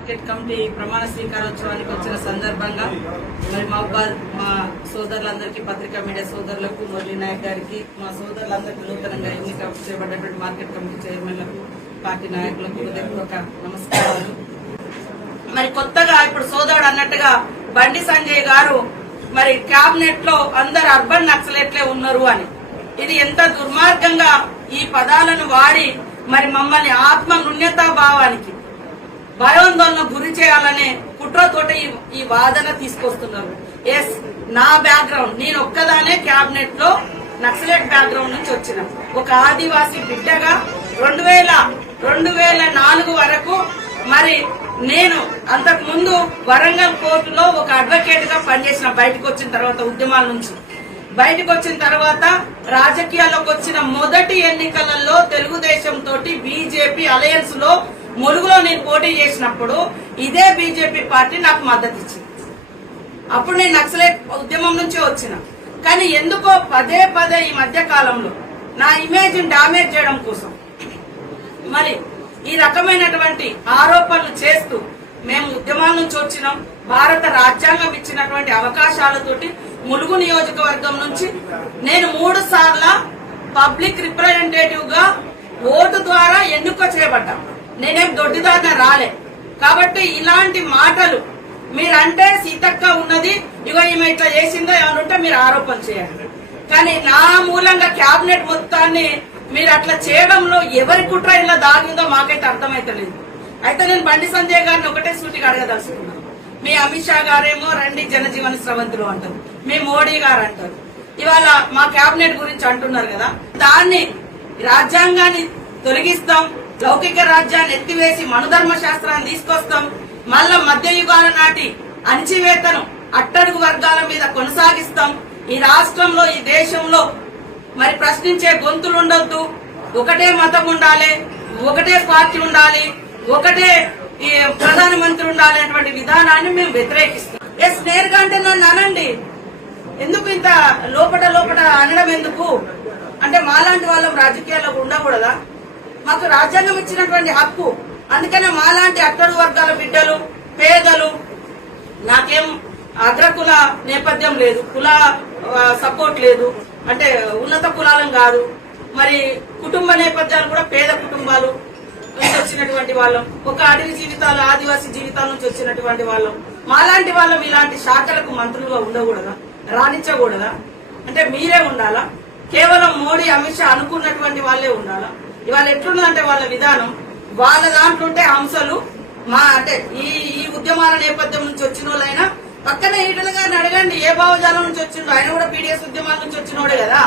Market committee ప్రమాణ స్వీకారోత్సవానికి వచ్చిన సందర్భంగా మరి మహబాద్ మా సోదరులందరికీ పత్రికా మీడియా సోదరులకు మురళీ నాయక్ గారికి మా సోదరులందరికీ నూతనంగా ఎన్నిక చేయబడ్డటువంటి మార్కెట్ కమిటీ చైర్మన్లకు పార్టీ నాయకులకు హృదయపూర్వక నమస్కారాలు. మరి కొత్తగా ఇప్పుడు సోదరుడు అన్నట్టుగా బండి సంజయ్ గారు మరి క్యాబినెట్లో అందరు అర్బన్ నక్సలెట్లే ఉన్నారు అని. ఇది ఎంత దుర్మార్గంగా ఈ పదాలను వాడి మరి మమ్మల్ని ఆత్మ నృణ్యతా భావానికి భయోందోళన గురి చేయాలనే కుట్రతోటి ఈ- ఈ వాదన తీసుకొస్తున్నారు. ఎస్ నా బ్యాక్గ్రౌండ్ నేను ఒక్కదానే క్యాబినెట్లో నక్సలెట్ బ్యాక్గ్రౌండ్ నుంచి వచ్చిన. ఒక ఆదివాసీ బిడ్డగా రెండు వేల రెండు వేల నాలుగు వరకు మరి నేను అంతకు ముందు వరంగల్ కోర్టులో ఒక అడ్వకేట్గా పనిచేసిన బయటకు వచ్చిన తర్వాత ఉద్యమాల నుంచి. బయటకు వచ్చిన తర్వాత రాజకీయాల్లోకి వచ్చిన మొదటి ఎన్నికలలో తెలుగుదేశం తోటి బీజేపీ అలయన్స్లో ములుగులో నేను పోటీ చేసినప్పుడు ఇదే బీజేపీ పార్టీ నాకు మద్దతు ఇచ్చింది. అప్పుడు నేను నక్సలైట్ ఉద్యమం నుంచే వచ్చిన. కానీ ఎందుకో పదే పదే ఈ మధ్య కాలంలో నా ఇమేజ్ డామేజ్ చేయడం కోసం మరి ఈ రకమైనటువంటి ఆరోపణలు చేస్తూ మేము ఉద్యమాల నుంచి వచ్చినాం. భారత రాజ్యాంగం ఇచ్చినటువంటి అవకాశాలతోటి ములుగు నియోజకవర్గం నుంచి నేను మూడు సార్ల పబ్లిక్ రిప్రజెంటేటివ్గా ఓటు ద్వారా ఎన్నుక చేయబడ్డాను నేనేం దొడ్డిదాకా రాలే. కాబట్టి ఇలాంటి మాటలు మీరంటే సీతక్క ఉన్నది ఇగో ఈమె ఇట్లా చేసిందో ఏమనుంటే ఉంటే మీరు ఆరోపణ చేయండి. కానీ నా మూలంగా క్యాబినెట్ మొత్తాన్ని మీరు అట్లా చేయడంలో ఎవరి కుట్ర ఇలా దాగిందో మాకైతే అర్థమైతలేదు. అయితే నేను బండి సంజయ్ గారిని ఒకటే సూటిగా అడగదలుచుకున్నాను మీ అమిత్ షా గారేమో రండి జనజీవన స్రవంతులు అంటారు. మీ మోడీ గారు అంటారు. ఇవాళ మా క్యాబినెట్ గురించి అంటున్నారు కదా దాన్ని రాజ్యాంగాన్ని తొలగిస్తాం లౌకిక రాజ్యాన్ని ఎత్తివేసి మనుధర్మ శాస్త్రాన్ని తీసుకొస్తాం. మళ్ళా మధ్యయుగాల నాటి అణచివేతను అట్టడుగు వర్గాల మీద కొనసాగిస్తాం. ఈ రాష్ట్రంలో ఈ దేశంలో మరి ప్రశ్నించే గొంతులు ఉండొద్దు ఒకటే మతం ఉండాలి ఒకటే పార్టీ ఉండాలి ఒకటే ఈ ప్రధానమంత్రి ఉండాలి అనేటువంటి విధానాన్ని మేము వ్యతిరేకిస్తాం ఎస్ నేరుగా అంటే నన్ను అనండి. ఎందుకు ఇంత లోపట లోపట అనడం ఎందుకు? అంటే మాలాంటి వాళ్ళం రాజకీయాల్లో ఉండకూడదా? మాకు రాజ్యాంగం ఇచ్చినటువంటి హక్కు. అందుకనే మాలాంటి అట్టడు వర్గాల బిడ్డలు పేదలు నాకేం అగ్రకుల నేపథ్యం లేదు కుల సపోర్ట్ లేదు. అంటే ఉన్నత కులాలం కాదు. మరి కుటుంబ నేపథ్యాలు కూడా పేద కుటుంబాలు నుంచి వచ్చినటువంటి వాళ్ళం. ఒక అడవి జీవితాలు ఆదివాసీ జీవితాల నుంచి వచ్చినటువంటి వాళ్ళం. మాలాంటి వాళ్ళం ఇలాంటి శాఖలకు మంత్రులుగా ఉండకూడదా? రాణించకూడదా? అంటే మీరే ఉండాలా? కేవలం మోడీ అమిత్ షా అనుకున్నటువంటి వాళ్ళే ఉండాలా? ఇవాళ ఎట్లున్నదంటే వాళ్ళ విధానం. వాళ్ళ దాంట్లో ఉంటే అంశాలు మా అంటే ఈ ఈ ఉద్యమాల నేపథ్యం నుంచి వచ్చిన వాళ్ళైనా పక్కన ఈటల గారిని అడగండి ఏ భావజాలం నుంచి వచ్చిండో. ఆయన కూడా పీడిఎస్ ఉద్యమాల నుంచి వచ్చినోడే కదా.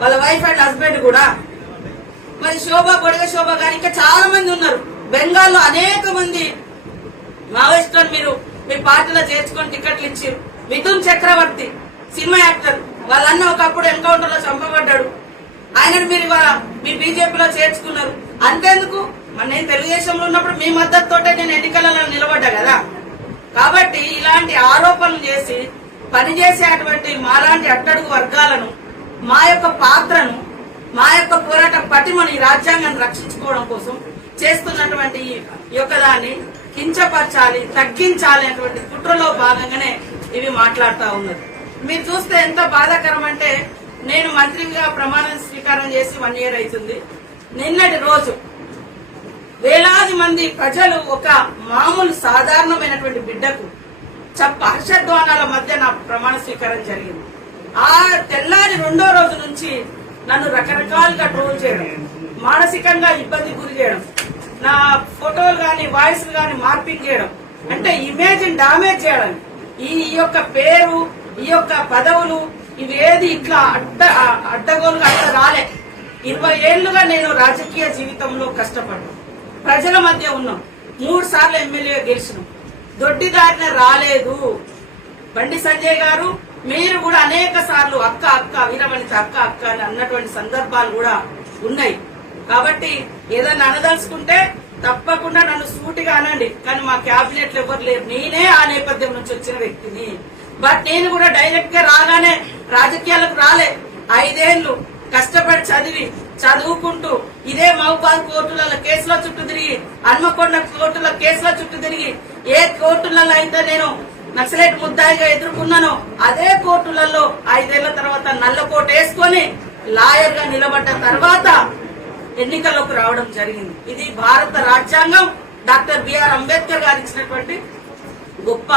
వాళ్ళ వైఫ్ అండ్ హస్బెండ్ కూడా. మరి శోభ బొడగ శోభ గారు ఇంకా చాలా మంది ఉన్నారు. బెంగాల్లో అనేక మంది మావోయిస్టులను మీరు మీ పార్టీలో చేర్చుకొని టికెట్లు ఇచ్చారు. Mithun Chakraborty cinema actor. వాళ్ళన్న ఒకప్పుడు ఎన్కౌంటర్లో చంపబడ్డాడు. ఆయనను మీరు ఇవాళ మీరు బీజేపీలో చేర్చుకున్నారు. అంతేందుకు? మరి నేను తెలుగుదేశంలో ఉన్నప్పుడు మీ మద్దతుతోటే నేను ఎన్నికలలో నిలబడ్డా కదా? కాబట్టి ఇలాంటి ఆరోపణలు చేసి పనిచేసేటువంటి మాలాంటి అట్టడుగు వర్గాలను మా యొక్క పాత్రను మా యొక్క పోరాట పటిమను ఈ రాజ్యాంగాన్ని రక్షించుకోవడం కోసం చేస్తున్నటువంటి ఈ యొక్క దాన్ని కించపరచాలి తగ్గించాలి అనేటువంటి కుట్రలో భాగంగానే ఇవి మాట్లాడుతూ ఉన్నది మీరు చూస్తే ఎంత బాధాకరం అంటే నేను మంత్రిగా ప్రమాణ స్వీకారం చేసి వన్ ఇయర్ అవుతుంది. నిన్నటి రోజు వేలాది మంది ప్రజలు ఒక మామూలు సాధారణమైనటువంటి బిడ్డకు చప్ప హర్షధ్వానాల మధ్య నా ప్రమాణ స్వీకారం జరిగింది. ఆ తెల్లారి రెండో రోజు నుంచి నన్ను రకరకాలుగా ట్రోల్ చేయడం మానసికంగా ఇబ్బంది గురి చేయడం నా ఫోటోలు గాని వాయిస్లు గాని మార్పింగ్ చేయడం అంటే ఇమేజ్ డామేజ్ చేయడం ఈ యొక్క పేరు ఈ యొక్క పదవులు ఇవేది ఇట్లా అడ్డ అడ్డగోలుగా అట్లా రాలే. ఇరవై ఏళ్ళుగా నేను రాజకీయ జీవితంలో కష్టపడ్డాను. ప్రజల మధ్య ఉన్నాం. మూడు సార్లు ఎమ్మెల్యే గెలిచినాం. దొడ్డిదారిన రాలేదు. బండి సంజయ్ గారు మీరు కూడా అనేక సార్లు అక్క అక్క వీరమణిత అక్క అక్క అని అన్నటువంటి సందర్భాలు కూడా ఉన్నాయి. కాబట్టి ఏదైనా అనదలుచుకుంటే తప్పకుండా నన్ను సూటిగా అనండి. కానీ మా క్యాబినెట్లు ఎవరు లేరు. నేనే ఆ నేపథ్యం నుంచి వచ్చిన వ్యక్తిని. బట్ నేను కూడా డైరెక్ట్గా రాగానే రాజకీయాలకు రాలే. ఐదేళ్ళు కష్టపడి చదివి చదువుకుంటూ ఇదే మహబాద్ కోర్టులలో కేసుల చుట్టూ తిరిగి హన్మకొండ కోర్టుల కేసుల చుట్టూ తిరిగి ఏ కోర్టులలో అయితే నేను నక్సలైట్ ముద్దాయిగా ఎదుర్కొన్నానో అదే కోర్టులలో ఐదేళ్ళ తర్వాత నల్ల కోట వేసుకొని లాయర్గా నిలబడ్డ తర్వాత ఎన్నికల్లోకి రావడం జరిగింది. ఇది భారత రాజ్యాంగం. డాక్టర్ బిఆర్ అంబేద్కర్ గారు ఇచ్చినటువంటి గొప్ప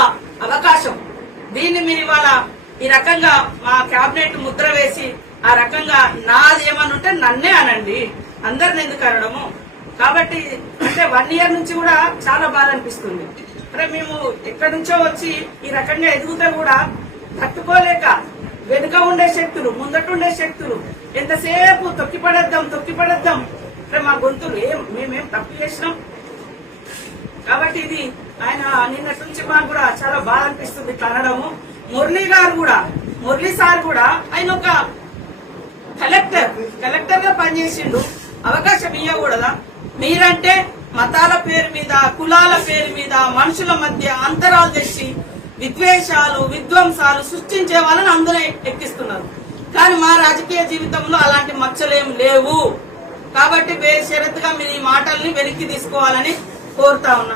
అవకాశం. దీన్ని మీరు ఇవాళ ఈ రకంగా మా కేబినెట్ ముద్ర వేసి ఆ రకంగా నాది ఏమనుంటే నన్నే అనండి. అందరిని ఎందుకు అనడము? కాబట్టి అంటే వన్ ఇయర్ నుంచి కూడా చాలా బాధ అనిపిస్తుంది. అంటే మేము ఎక్కడి నుంచో వచ్చి ఈ రకంగా ఎదుగుతా కూడా తట్టుకోలేక వెనుక ఉండే శక్తులు ముందట ఉండే శక్తులు ఎంతసేపు తొక్కి పడేద్దాం తొక్కి పడేద్దాం అంటే మా గొంతులు ఏం మేమేం తప్పు చేసినాం? కాబట్టి ఇది ఆయన నిన్నటి నుంచి మాకు కూడా చాలా బాధ అనిపిస్తుంది కనడము మురళీ గారు కూడా మురళీ సార్ కూడా ఆయన ఒక కలెక్టర్ కలెక్టర్గా పనిచేసిండు. అవకాశం ఇవ్వకూడదా మీరంటే మతాల పేరు మీద కులాల పేరు మీద మనుషుల మధ్య అంతరాలు తెచ్చి విద్వేషాలు విధ్వంసాలు సృష్టించే వాళ్ళని అందులో ఎక్కిస్తున్నారు. కానీ మా రాజకీయ జీవితంలో అలాంటి మచ్చలేం లేవు. కాబట్టి బేషరత్తుగా మీరు ఈ మాటల్ని వెనక్కి తీసుకోవాలని కోరుతా ఉన్నా.